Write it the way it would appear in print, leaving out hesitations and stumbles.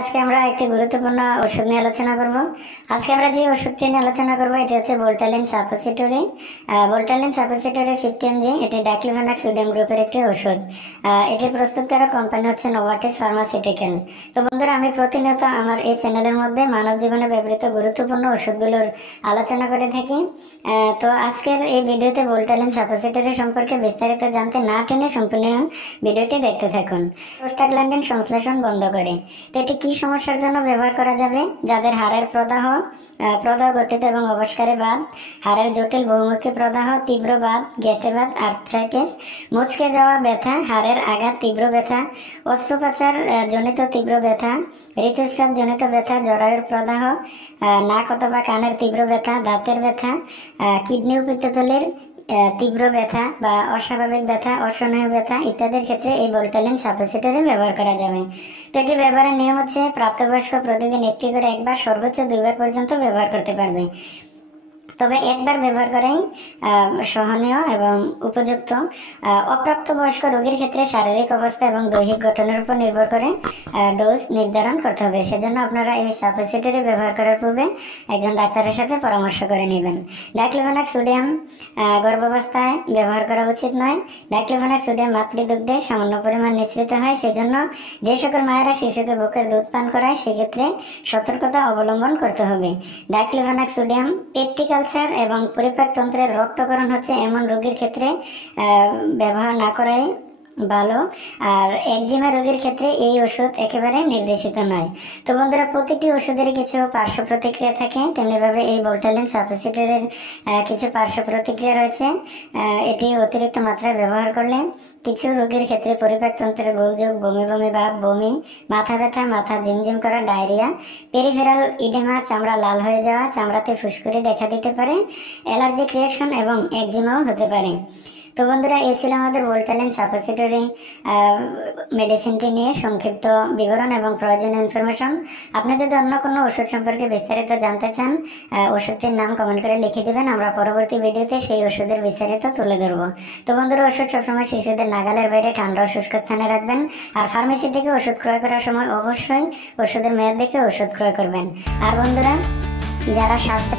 আজকে আমরা একটি গুরুত্বপূর্ণ ওষুধ নিয়ে আলোচনা করব। আজকে আমরা যে ওষুধটি নিয়ে আলোচনা করব এটি হচ্ছে ভোল্টালিন সাপোজিটরি। ভোল্টালিন সাপোজিটরি 50 mg, এটি ডাইক্লোফেনাক সোডিয়াম গ্রুপের একটি ওষুধ। এটি প্রস্তুতকারক কোম্পানি হচ্ছে নোভার্টিস ফার্মাসিউটিক্যাল। তো বন্ধুরা, আমি প্রতিনিয়ত আমার এই চ্যানেলের মধ্যে মানব জীবনে ব্যবহৃত গুরুত্বপূর্ণ ওষুধগুলোর আলোচনা করে থাকি। তো আজকের এই ভিডিওতে ভোল্টালিন সাপোজিটরি সম্পর্কে বিস্তারিত জানতে না টেনে সম্পূর্ণ ভিডিওটি দেখতে থাকুন। প্রোস্টাগ্ল্যান্ডিন সংশ্লেষণ বন্ধ করে। তো এটি কি সমস্যার জন্য ব্যবহার করা যাবে? যাদের হাড়ের প্রদাহ গঠিত এবং অবস্কারে বাত, হাড়ের জটিল বহুমুখী প্রদাহ, তীব্র বাত, গেটে বাত, আর্থ্রাইটিস, মুচকে যাওয়া ব্যথা, হাড়ের আঘাত, তীব্র ব্যথা, অস্ত্রোপচার জনিত তীব্র ব্যথা, ঋতুস্রাব জনিত ব্যথা, জরায়ুর প্রদাহ, নাক অথবা কানের তীব্র ব্যথা, দাঁতের ব্যথা, কিডনি ও পিত্তথলির তীব্র ব্যথা বা অস্বাভাবিক ব্যথা, অসহনীয় ব্যথা ইত্যাদির ক্ষেত্রে এই ভোল্টালিন সাপোজিটরি ব্যবহার করা যাবে। তো এটি ব্যবহারের নিয়ম হচ্ছে প্রাপ্তবয়স্ক প্রতিদিন একটি করে একবার, সর্বোচ্চ 2 বার পর্যন্ত ব্যবহার করতে পারবে। তবে একবার ব্যবহার করাই সহনীয় এবং উপযুক্ত। অপ্রাপ্তবয়স্ক রোগীর ক্ষেত্রে শারীরিক অবস্থা এবং দৈহিক গঠনের উপর নির্ভর করে ডোজ নির্ধারণ করতে হবে। সেজন্য আপনারা এই সাপোজিটরি ব্যবহার করার পূর্বে একজন ডাক্তারের সাথে পরামর্শ করে নেবেন। ডাইক্লোফেনাক সোডিয়াম গর্ভাবস্থায় ব্যবহার করা উচিত নয়। ডাইক্লোফেনাক সোডিয়াম মাতৃদুগ্ধে সামান্য পরিমাণ নিঃসৃত হয়। সেজন্য যে সকল মায়েরা শিশুকে বুকের দুধ পান করায় সেক্ষেত্রে সতর্কতা অবলম্বন করতে হবে। ডাইক্লোফেনাক সোডিয়াম পেপটিক আলসার এবং পরিপাকতন্ত্রের রক্তকরণ হচ্ছে এমন রোগীর ক্ষেত্রে ব্যবহার না করাই ভালো। আর একজিমা রোগীর ক্ষেত্রে এই ওষুধ একেবারে নির্দেশিত নয়। তো বন্ধুরা, প্রতিটি ওষুধের কিছু পার্শ্ব প্রতিক্রিয়া থাকে, তেমনিভাবে এই ভোল্টালিন সাপোজিটরির কিছু পার্শ্ব প্রতিক্রিয়া রয়েছে। এটি অতিরিক্ত মাত্রায় ব্যবহার করলে কিছু রোগীর ক্ষেত্রে পরিপাকতন্ত্রের গোলযোগ, বমি বমি ভাব, বমি, মাথা ব্যথা, মাথা ঝিমঝিম করা, ডায়রিয়া, পেরিফেরাল ইডেমা, চামড়া লাল হয়ে যাওয়া, চামড়াতে ফুসকুড়ি দেখা দিতে পারে, অ্যালার্জিক রিয়াকশন এবং একজিমাও হতে পারে। তো বন্ধুরা, এই ছিল আমাদের ভোল্টালিন সাপোজিটরি মেডিসিনটি নিয়ে সংক্ষিপ্ত বিবরণ এবং প্রয়োজনীয় ইনফরমেশন। আপনি যদি অন্য কোনো ওষুধ সম্পর্কে বিস্তারিত জানতে চান, ওষুধটির নাম কমেন্ট করে লিখে দিবেন। আমরা পরবর্তী ভিডিওতে সেই ওষুধের বিস্তারিত তুলে ধরবো। তো বন্ধুরা, ওষুধ সবসময় শিশুদের নাগালের বাইরে ঠান্ডা ও শুষ্ক স্থানে রাখবেন। আর ফার্মেসি থেকে ওষুধ ক্রয় করার সময় অবশ্যই ওষুধের মেয়াদ দেখে ওষুধ ক্রয় করবেন। আর বন্ধুরা, যারা স্বাস্থ্য